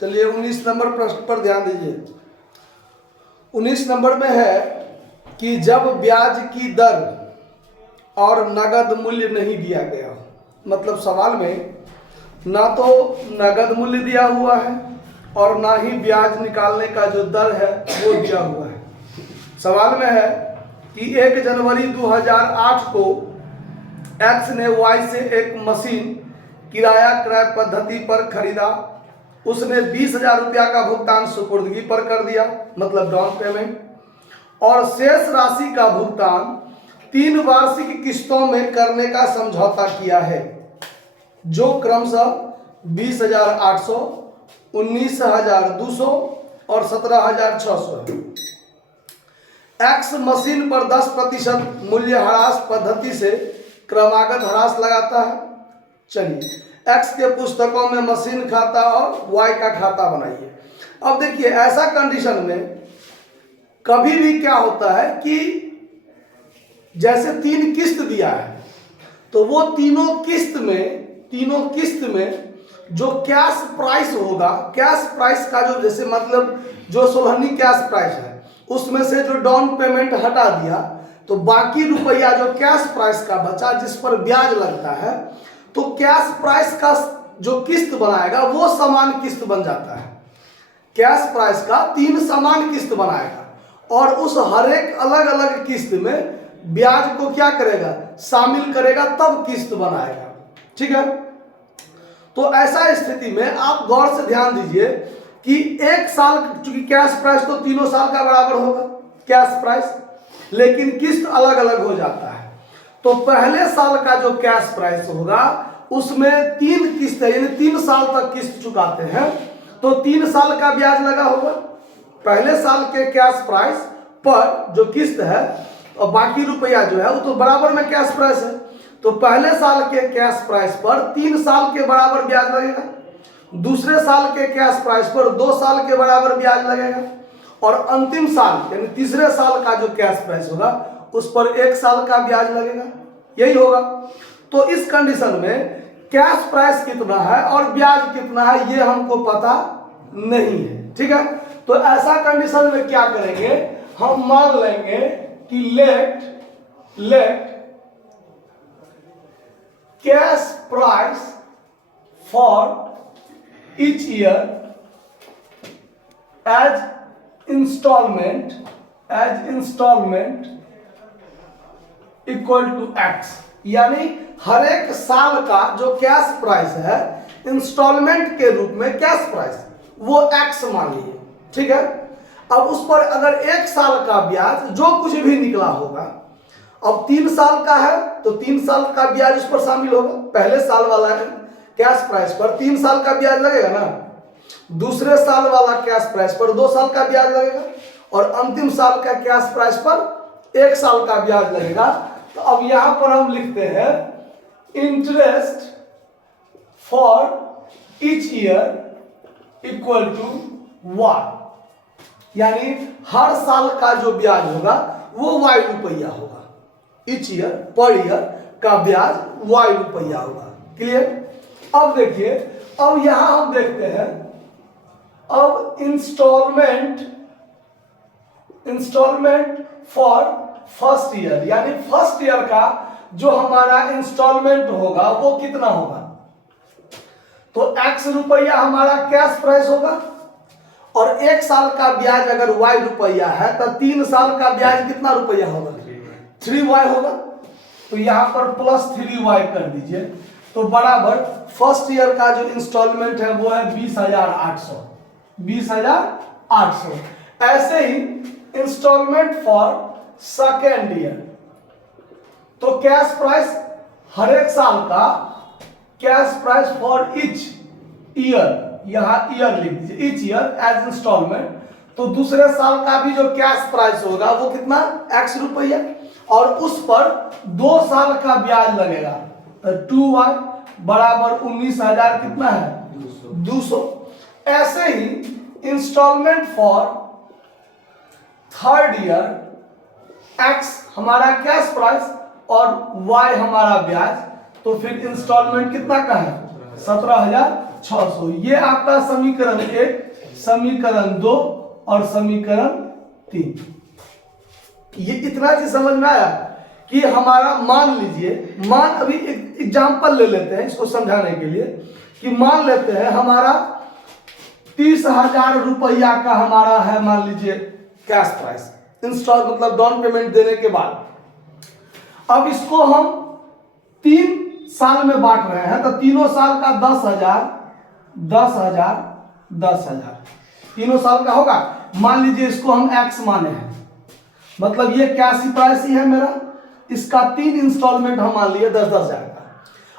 चलिए 19 नंबर प्रश्न पर ध्यान दीजिए। 19 नंबर में है कि जब ब्याज की दर और नगद मूल्य नहीं दिया गया, मतलब सवाल में ना तो नगद मूल्य दिया हुआ है और ना ही ब्याज निकालने का जो दर है वो दिया हुआ है। सवाल में है कि 1 जनवरी 2008 को एक्स ने वाई से एक मशीन किराया क्रय पद्धति पर खरीदा। उसने 20,000 रुपया का भुगतान सुपुर्दगी पर कर दिया, मतलब डाउन पेमेंट, और शेष राशि का भुगतान 3 वार्षिक किस्तों में करने का समझौता किया है, जो क्रमशः 20,800, 19,200 और 17,600 है। एक्स मशीन पर 10% मूल्य ह्रास पद्धति से क्रमागत ह्रास लगाता है। चलिए एक्स के पुस्तकों में मशीन खाता और वाई का खाता बनाइए। अब देखिए ऐसा कंडीशन में कभी भी क्या होता है कि जैसे 3 किस्त दिया है तो वो तीनों किस्त में जो कैश प्राइस होगा, कैश प्राइस का जो जैसे मतलब जो सोलहनी कैश प्राइस है उसमें से जो डाउन पेमेंट हटा दिया तो बाकी रुपया जो कैश प्राइस का बचा जिस पर ब्याज लगता है, तो कैश प्राइस का जो किस्त बनाएगा वो समान किस्त बन जाता है। कैश प्राइस का 3 समान किस्त बनाएगा और उस हर एक अलग अलग किस्त में ब्याज को क्या करेगा, शामिल करेगा, तब किस्त बनाएगा। ठीक है, तो ऐसा स्थिति में आप गौर से ध्यान दीजिए कि 1 साल, चूंकि कैश प्राइस तो तीनों साल का बराबर होगा कैश प्राइस, लेकिन किस्त अलग अलग हो जाता है। तो पहले साल का जो कैश प्राइस होगा उसमें 3 किस्त है, यानी 3 साल तक किस्त चुकाते हैं, तो 3 साल का ब्याज लगा होगा पहले साल के कैश प्राइस पर जो किस्त है, और बाकी रुपया जो है वो तो बराबर में कैश प्राइस है। तो पहले साल के कैश प्राइस पर 3 साल के बराबर ब्याज लगेगा, दूसरे साल के कैश प्राइस पर 2 साल के बराबर ब्याज लगेगा, और अंतिम साल यानी तीसरे साल का जो कैश प्राइस होगा उस पर 1 साल का ब्याज लगेगा। यही होगा। तो इस कंडीशन में कैश प्राइस कितना है और ब्याज कितना है ये हमको पता नहीं है। ठीक है, तो ऐसा कंडीशन में क्या करेंगे, हम मान लेंगे कि let cash price for each year as instalment equal to X, यानी हर एक साल का जो कैश प्राइस है इंस्टॉलमेंट के रूप में कैश प्राइस वो एक्स मान लीजिए। ठीक है, अब उस पर अगर 1 साल का ब्याज जो कुछ भी निकला होगा, अब 3 साल का है तो 3 साल का ब्याज उस पर शामिल होगा। पहले साल वाला कैश प्राइस पर 3 साल का ब्याज लगेगा ना, दूसरे साल वाला कैश प्राइस पर 2 साल का ब्याज लगेगा, और अंतिम साल का कैश प्राइस पर 1 साल का ब्याज लगेगा। तो अब यहां पर हम लिखते हैं interest for each year equal to Y, यानी हर साल का जो ब्याज होगा वो वाई रुपया होगा। ईच ईयर, पर ईयर का ब्याज वाई रुपया होगा। क्लियर। अब देखिए, अब यहां हम देखते हैं, अब इंस्टॉलमेंट फॉर फर्स्ट ईयर, यानी फर्स्ट ईयर का जो हमारा इंस्टॉलमेंट होगा वो कितना होगा, तो x रुपया हमारा कैश प्राइस होगा, और 1 साल का ब्याज अगर y रुपया है तो 3 साल का ब्याज कितना रुपया होगा, 3y होगा। तो यहां पर +3y कर दीजिए, तो बराबर फर्स्ट ईयर का जो इंस्टॉलमेंट है वो है 20,800। ऐसे ही इंस्टॉलमेंट फॉर सेकेंड ईयर, तो कैश प्राइस हर एक साल का cash price for each year, यहां ईयर लिख दीजिए, ईच ईयर एज इंस्टॉलमेंट, तो दूसरे साल का भी जो कैश प्राइस होगा वो कितना, x रुपया, और उस पर 2 साल का ब्याज लगेगा, तो 2y बराबर 19,000 कितना है, 200। ऐसे ही instalment for third year, x हमारा कैश प्राइस और y हमारा ब्याज, तो फिर इंस्टॉलमेंट कितना का है, 17,000 600। ये आपका समीकरण 1, समीकरण 2 और समीकरण 3। ये इतना चीज समझ में आया कि हमारा मान लीजिए, अभी एक एग्जाम्पल ले लेते हैं इसको समझाने के लिए कि मान लेते हैं हमारा 30,000 रुपया का हमारा है, मान लीजिए कैश प्राइस, इंस्टॉल मतलब डाउन पेमेंट देने के बाद। अब इसको हम 3 साल में बांट रहे हैं, तो तीनों साल का 10,000 10,000 10,000 तीनों साल का होगा। मान लीजिए इसको हम एक्स माने हैं, मतलब ये कैश प्राइस ही है मेरा, इसका 3 इंस्टॉलमेंट हम मान लिए 10,000 का।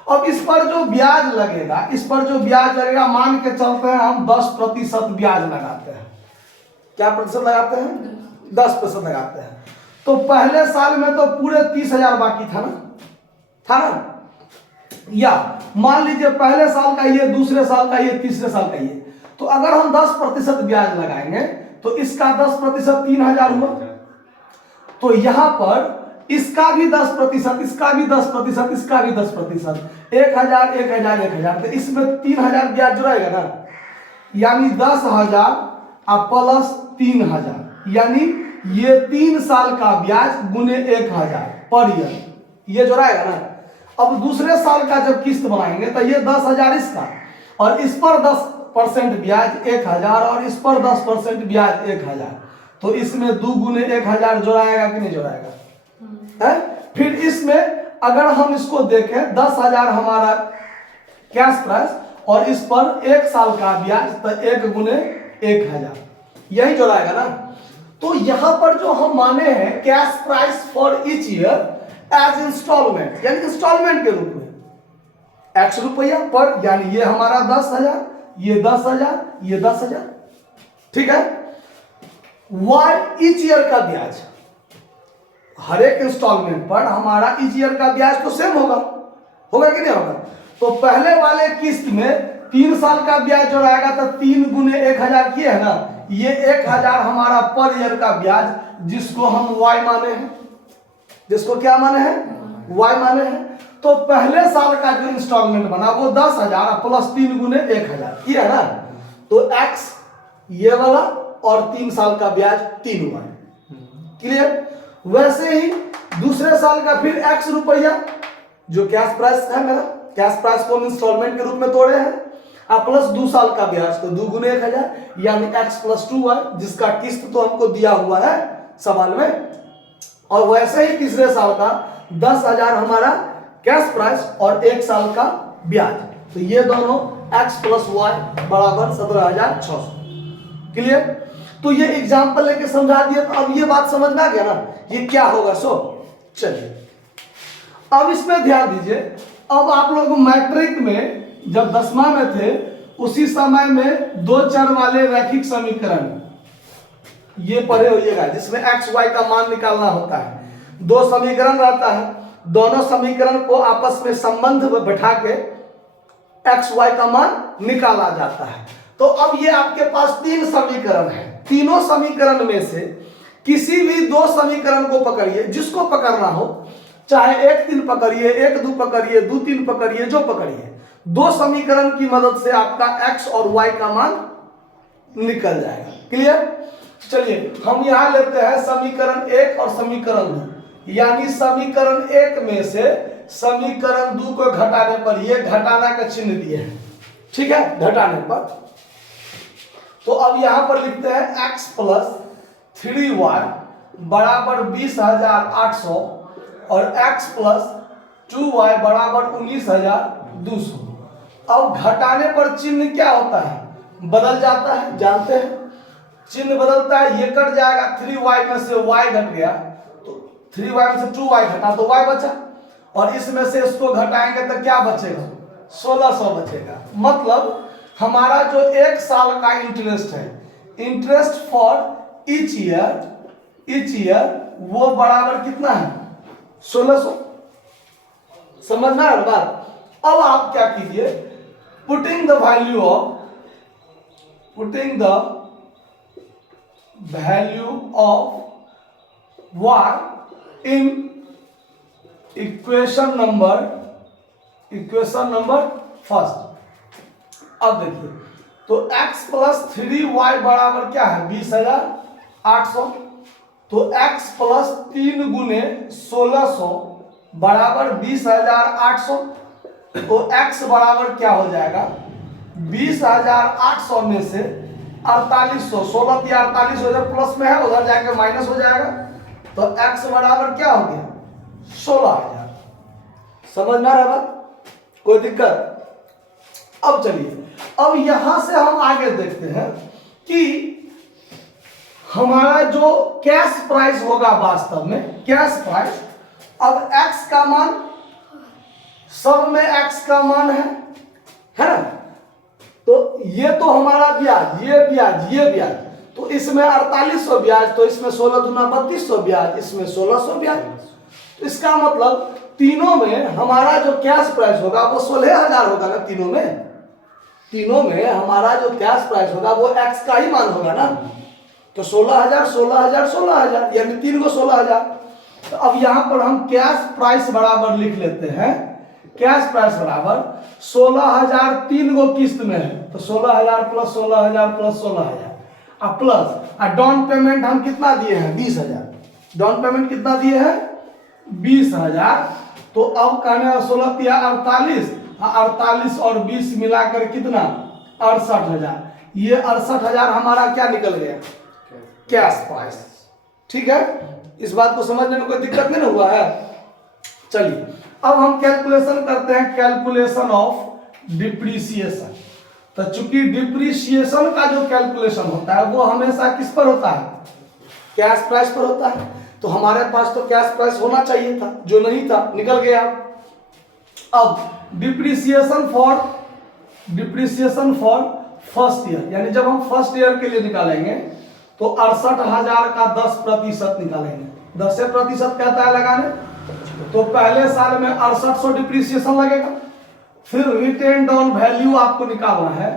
अब इस पर जो ब्याज लगेगा, मान के चलते हैं हम 10% ब्याज लगाते हैं। क्या प्रतिशत लगाते हैं? 10% लगाते हैं। तो पहले साल में तो पूरे 30,000 बाकी था ना, या मान लीजिए पहले साल का ये, दूसरे साल का ये, तीसरे साल का ये। तो अगर हम 10% ब्याज लगाएंगे तो इसका 10% 3,000 हुआ। तो यहां पर इसका भी 10%, इसका भी 10%, इसका भी 10%, 1,000 1,000 1,000, तो इसमें 3,000 ब्याज जुड़ेगा ना, यानी 10,000 प्लस 3,000, यानी ये 3 साल का ब्याज गुने 1,000 पर ईयर, ये जुड़ाएगा ना। अब दूसरे साल का जब किस्त बनाएंगे तो ये 10,000 इसका, और इस पर 10% ब्याज 1,000, और इस पर 10% ब्याज 1,000, तो इसमें 2 गुने 1,000 जोड़ाएगा कि नहीं जोड़ाएगा है? फिर इसमें अगर हम इसको देखें 10,000 हमारा कैश प्राइस और इस पर 1 साल का ब्याज, तो 1 गुने 1,000, यही जोड़ाएगा ना। तो यहां पर जो हम माने हैं cash price for each year as instalment, यानी इंस्टॉलमेंट के रूप में x रुपया पर, यानी ये हमारा 10,000, ये 10,000, ये 10,000, ठीक है। वाई ईच ईयर का ब्याज, हर एक इंस्टॉलमेंट पर हमारा ईच ईयर का ब्याज तो सेम होगा कि नहीं होगा। तो पहले वाले किस्त में 3 साल का ब्याज जोड़ाएगा, तो 3 गुने 1,000 किए है ना, ये 1,000 हमारा पर ईयर का ब्याज, जिसको हम वाई माने हैं, जिसको क्या माने हैं? वाई माने हैं। तो पहले साल का जो इंस्टॉलमेंट बना वो 10,000 प्लस 3 गुने 1,000 किया ना, तो एक्स ये वाला और 3 साल का ब्याज 3 हुआ। क्लियर? वैसे ही दूसरे साल का फिर x रुपया, जो कैश प्राइस है मेरा, कैश प्राइस को हम इंस्टॉलमेंट के रूप में तोड़े हैं, प्लस 2 साल का ब्याज, तो 2 गुने 1,000, यानी x प्लस 2 है, जिसका किस्त तो हमको दिया हुआ है सवाल में। और वैसे ही तीसरे साल का 10,000 हमारा कैश प्राइस और 1 साल का ब्याज, तो ये दोनों x प्लस वाई बराबर 17,600। क्लियर? तो ये एग्जाम्पल लेके समझा दिया, तो अब ये बात समझ में आ गया ना ये क्या होगा। सो चलिए अब इसमें ध्यान दीजिए। अब आप लोग मैट्रिक में जब 10वां में थे, उसी समय में 2 चर वाले रैखिक समीकरण ये पढ़े होइएगा, जिसमें x y का मान निकालना होता है। 2 समीकरण रहता है, दोनों समीकरण को आपस में संबंध में बैठा के x y का मान निकाला जाता है। तो अब ये आपके पास 3 समीकरण है, तीनों समीकरण में से किसी भी 2 समीकरण को पकड़िए, जिसको पकड़ना हो, चाहे 1-3 पकड़िए, 1-2 पकड़िए, 2-3 पकड़िए, जो पकड़िए, 2 समीकरण की मदद से आपका x और y का मान निकल जाएगा। क्लियर? चलिए हम यहां लेते हैं समीकरण 1 और समीकरण 2, यानी समीकरण 1 में से समीकरण 2 को घटाने पर, ये घटाना का चिन्ह दिए हैं, ठीक है, घटाने पर। तो अब यहां पर लिखते हैं x प्लस 3y बराबर 20,800 और x प्लस 2y बराबर 19,200। अब घटाने पर चिन्ह क्या होता है? बदल जाता है, जानते हैं, चिन्ह बदलता है, ये कट जाएगा, 3y में से y घट गया, तो 3y में से 2y घटा तो y बचा, और इसमें से इसको घटाएंगे तो क्या बचेगा? 1,600 बचेगा। मतलब हमारा जो 1 साल का इंटरेस्ट है, इंटरेस्ट फॉर ईच ईयर, वो बराबर कितना है? 1,600। समझ में आ रहा बात? अब आप क्या कीजिए, putting the value of y in equation number first. अब देखिए, तो x प्लस 3y बराबर क्या है 20,800। तो x प्लस 3 गुने 1600 बराबर 20,800। तो x बराबर क्या हो जाएगा 20,800 में से 4800, 16 या 48 उधर प्लस में है, उधर जाके माइनस हो जाएगा। तो x बराबर क्या हो गया 16,000। समझ में आ रहा है बात, कोई दिक्कत? अब चलिए, अब यहां से हम आगे देखते हैं कि हमारा जो कैश प्राइस होगा, वास्तव में कैश प्राइस, अब x का मान, सब में x का मान है ना? तो ये तो हमारा ब्याज, ये ब्याज, ये ब्याज, तो इसमें 4800 ब्याज, तो इसमें 16 दूना 3200 ब्याज, इसमें 1600 ब्याज। तो इसका मतलब तीनों में हमारा जो कैश प्राइस होगा वो 16,000 होगा ना। तीनों में हमारा जो कैश प्राइस होगा वो x का ही मान होगा ना। तो 16,000 16,000 16,000, यानी 3 को 16,000। तो अब यहां पर हम कैश प्राइस बराबर लिख लेते हैं, कैश प्राइस बराबर 16,000 3 गो किस्त में है, तो 16,000 प्लस 16,000 प्लस 16,000 अब प्लस डाउन पेमेंट हम कितना दिए हैं 20,000। डाउन पेमेंट कितना दिए हैं 20,000। तो अब कहने 16 तिया 48, 48 और 20 मिलाकर कितना 68,000। ये 68,000 हमारा क्या निकल गया कैश प्राइस। ठीक है, इस बात को समझने में कोई दिक्कत नहीं ना हुआ है। चलिए अब हम कैलकुलेशन करते हैं, कैलकुलेशन ऑफ डिप्रीसिएशन। तो चूंकि डिप्रीसिएशन का जो कैलकुलेशन होता है वो हमेशा किस पर होता है कैश प्राइस पर होता है। तो हमारे पास तो कैश प्राइस होना चाहिए था, जो नहीं था निकल गया। अब डिप्रीसिएशन फॉर फर्स्ट ईयर, यानी जब हम फर्स्ट ईयर के लिए निकालेंगे तो 68,000 का 10% निकालेंगे। 10% कहता है लगाने, तो पहले साल में 6800 डिप्रीसिएशन लगेगा। फिर रिटेन डाउन वैल्यू आपको निकालना है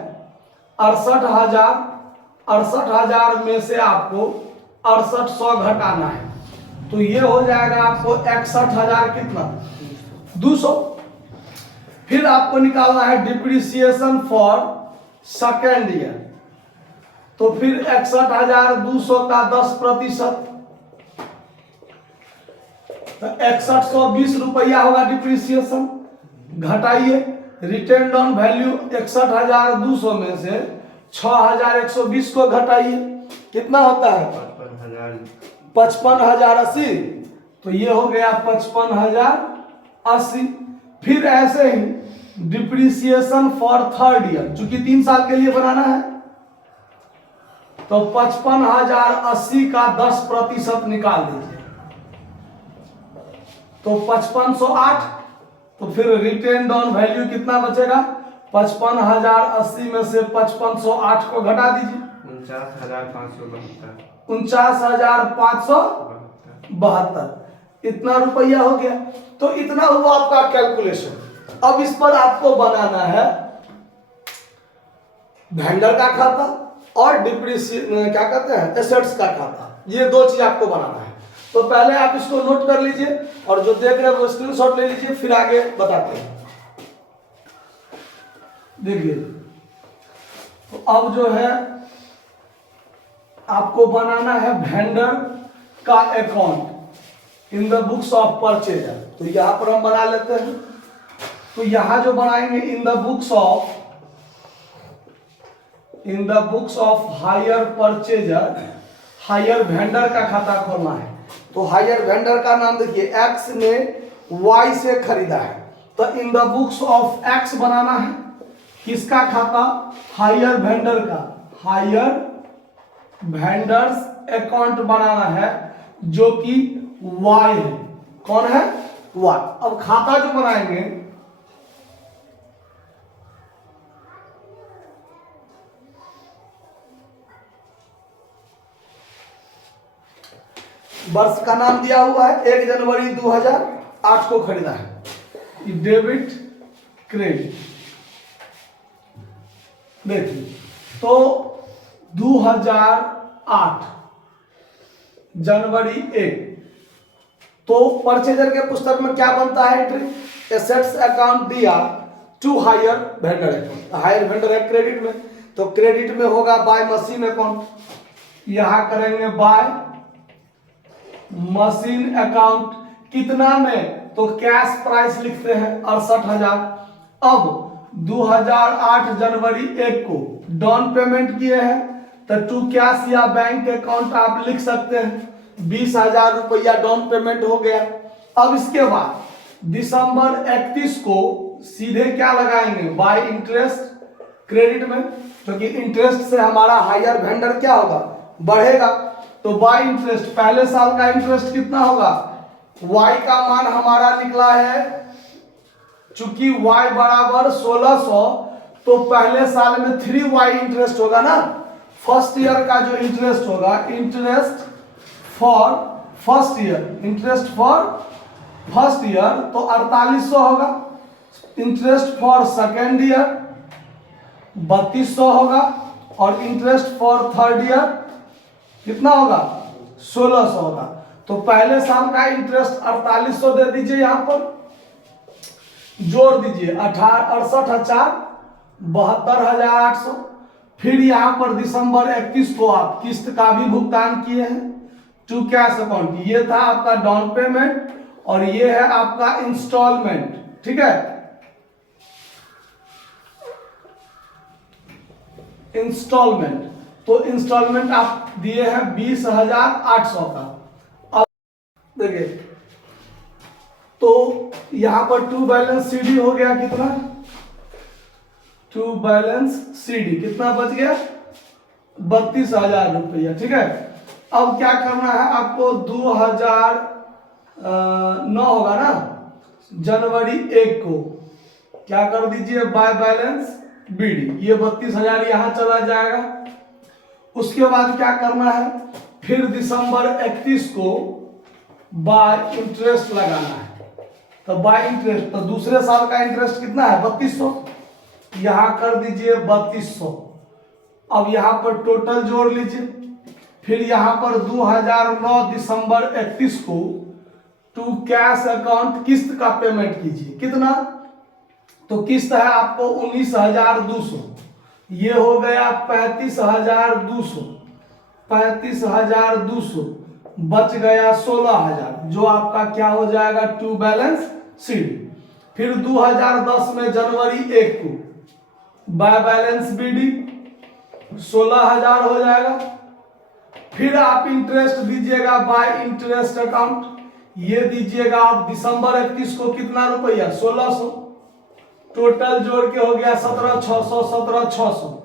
68,000 में से आपको 6800 घटाना है, तो ये हो जाएगा आपको 61,000 कितना 200। फिर आपको निकालना है डिप्रीसिएशन फॉर सेकेंड ईयर, तो फिर 61,200 का 10%, 6120 रुपया होगा डिप्रीसिएशन। घटाइए रिटेन डाउन वैल्यू 61,200 में से 6,120 को घटाइए, कितना होता है 55,080। तो ये हो गया 55,080। फिर ऐसे ही डिप्रीसिएशन फॉर थर्ड ईयर, चूंकि 3 साल के लिए बनाना है, तो 55,080 का 10% निकाल दीजिए, तो 5508। तो फिर रिटेन डाउन वैल्यू कितना बचेगा 55,080 में से 5508 को घटा दीजिए 49,572। इतना रुपया हो गया। तो इतना हुआ आपका कैलकुलेशन। अब इस पर आपको बनाना है वेंडर का खाता और क्या कहते हैं एसेट्स का खाता। ये दो चीज आपको बनाना है। तो पहले आप इसको नोट कर लीजिए और जो देख रहे हैं वो स्क्रीनशॉट ले लीजिए, फिर आगे बताते हैं। देखिए, तो अब जो है आपको बनाना है वेंडर का account in the books of purchaser. तो यहां पर हम बना लेते हैं। तो यहां जो बनाएंगे in the books of hire purchaser, hire vendor का खाता खोलना है। तो हायर वेंडर का नाम देखिए, एक्स ने वाई से खरीदा है, तो in the books of X बनाना है। किसका खाता हायर वेंडर का, हायर वेंडर्स अकाउंट बनाना है जो कि वाई है। कौन है वाई। अब खाता जो बनाएंगे वर्ष का नाम दिया हुआ है 1 जनवरी 2008 को खरीदा है। डेबिट क्रेडिट देखिए, तो 2008 जनवरी 1। तो परचेजर के पुस्तक में क्या बनता है एंट्री, एसेट्स अकाउंट दिया to hire vendor account. Hire vendor है क्रेडिट में, तो क्रेडिट में होगा बाय मशीन अकाउंट, यहां करेंगे बाय मशीन अकाउंट। कितना में, तो कैश प्राइस लिखते हैं 68,000। अब 2008 जनवरी 1 को डाउन पेमेंट किए हैं, तो टू कैश या बैंक अकाउंट आप लिख सकते हैं। 20,000 रुपया डाउन पेमेंट हो गया। अब इसके बाद दिसंबर 31 को सीधे क्या लगाएंगे, बाय इंटरेस्ट क्रेडिट में, क्योंकि इंटरेस्ट से हमारा हायर वेंडर क्या होगा, बढ़ेगा। तो बाय इंटरेस्ट, पहले साल का इंटरेस्ट कितना होगा, y का मान हमारा निकला है, चूंकि y बराबर 1600, तो पहले साल में 3y इंटरेस्ट होगा ना। फर्स्ट ईयर का जो इंटरेस्ट होगा, interest for first year, interest for first year तो 4800 होगा। इंटरेस्ट फॉर सेकेंड ईयर 3200 होगा, और इंटरेस्ट फॉर थर्ड ईयर कितना होगा, 1600 होगा। तो पहले साल का इंटरेस्ट 4800 दे दीजिए, यहां पर जोड़ दीजिए 68,000 72,800। फिर यहां पर दिसंबर 31 को आप किस्त का भी भुगतान किए हैं टू कैश अकाउंट। ये था आपका डाउन पेमेंट और ये है आपका इंस्टॉलमेंट, ठीक है। इंस्टॉलमेंट, तो इंस्टॉलमेंट आप दिए हैं 20,800 का। अब देखिए, तो यहां पर टू बैलेंस सीडी हो गया कितना, टू बैलेंस सीडी कितना बच गया, 32,000 रुपया, ठीक है। अब क्या करना है आपको, 2009 होगा ना, जनवरी 1 को क्या कर दीजिए, बाय बैलेंस बीडी, ये 32,000 यहां चला जाएगा। उसके बाद क्या करना है, फिर दिसंबर 31 को बाय इंटरेस्ट लगाना है। तो बाय इंटरेस्ट, तो दूसरे साल का इंटरेस्ट कितना है, 3200, यहां कर दीजिए 3200। अब यहां पर टोटल जोड़ लीजिए। फिर यहां पर 2009 दिसंबर 31 को टू कैश अकाउंट किस्त का पेमेंट कीजिए। कितना, तो किस्त है आपको 19,200, ये हो गया 35,200, 35,200 बच गया 16,000, जो आपका क्या हो जाएगा, टू बैलेंस सीडी। फिर 2010 में जनवरी 1 को बाय बैलेंस बीडी 16,000 हो जाएगा। फिर आप इंटरेस्ट दीजिएगा बाय इंटरेस्ट अकाउंट, ये दीजिएगा आप दिसंबर 31 को कितना रुपया, 1600, टोटल जोड़ के हो गया 17,600, 17,600।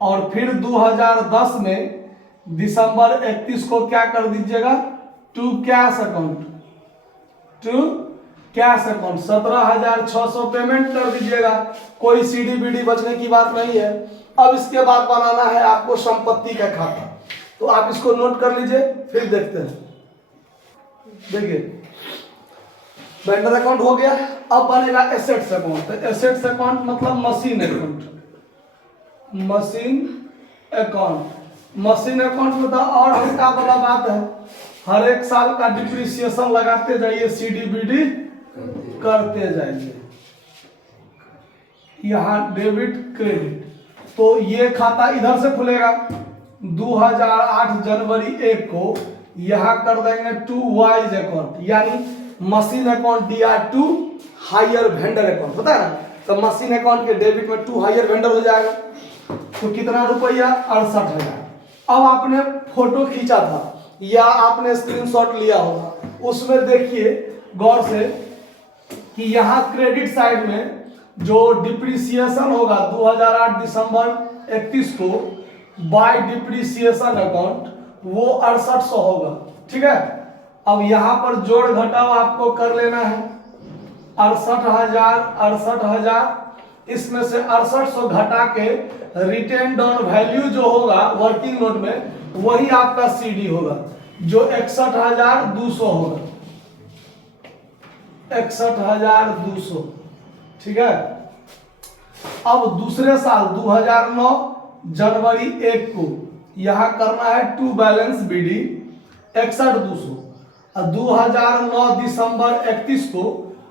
और फिर 2010 में दिसंबर 31 को क्या कर दीजिएगा, to cash account, to cash account 17,600 payment कर दीजिएगा। कोई सीडी बीडी बचने की बात नहीं है। अब इसके बाद बनाना है आपको संपत्ति का खाता, तो आप इसको नोट कर लीजिए, फिर देखते हैं। देखिए, वेंडर अकाउंट हो गया। अब बनेगा एसेट्स अकाउंट। एसेट्स अकाउंट मतलब machine account, machine account. Machine account में तो और हल्का वाला बात है, हर एक साल का डिप्रिसिएशन लगाते जाइए, सीडी बीडी करते जाइए। यहां डेबिट क्रेडिट, तो ये खाता इधर से खुलेगा। 2008 जनवरी 1 को यहां कर देंगे टू वाइज अकाउंट, यानी मशीन अकाउंट दिया टू हायर वेंडर अकाउंट, होता है ना। तो मशीन अकाउंट के डेबिट में टू हायर वेंडर हो जाएगा। तो कितना रुपया, 68,000। अब आपने फोटो खींचा था या आपने स्क्रीनशॉट लिया होगा, उसमें देखिए गौर से कि यहाँ क्रेडिट साइड में जो डिप्रिसिएशन होगा 2008 दिसंबर 31 को बाय डिप्रिसिएशन अकाउंट वो 6800 होगा, ठीक है। अब यहाँ पर जोड़ घटाव आपको कर लेना है, 68,000 68,000, इसमें से 6800 घटा के रिटेन डाउन वैल्यू जो होगा वर्किंग नोट में, वही आपका सीडी होगा, जो 61,200 होगा, 61,200, ठीक है। अब दूसरे साल 2009 जनवरी 1 को यहां करना है टू बैलेंस बीडी 61,200, और 2009 दिसंबर 31 को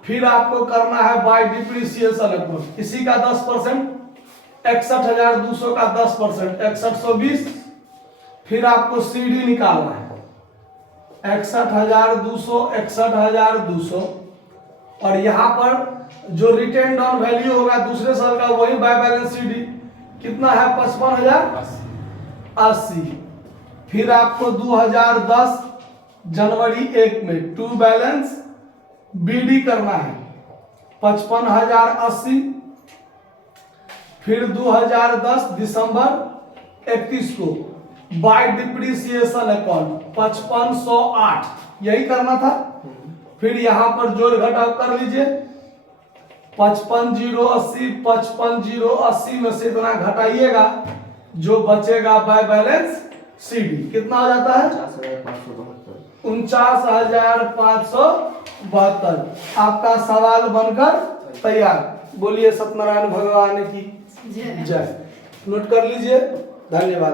फिर आपको करना है बाय डिप्रिसिएशन अकाउंट, इसी का 10%, 61,200 का 10%, 6120। फिर आपको सीडी निकालना है 61,200, 61,200, और यहाँ पर जो रिटेन डाउन वैल्यू होगा दूसरे साल का वही बाय बैलेंस सीडी कितना है 55,080। फिर आपको 2010 जनवरी 1 में टू बैलेंस बीडी करना है 55,080। फिर 2010 दिसंबर 31 को बाय डिप्रिसिएशन अकाउंट 5508 यही करना था। फिर यहाँ पर जोड़ घटाव कर लीजिए 55,080, 55,080 में से इतना घटाइएगा, जो बचेगा बाय बैलेंस सीडी कितना हो जाता है 49,572। आपका सवाल बनकर तैयार। बोलिए सत्यनारायण भगवान की जय। नोट कर लीजिए। धन्यवाद।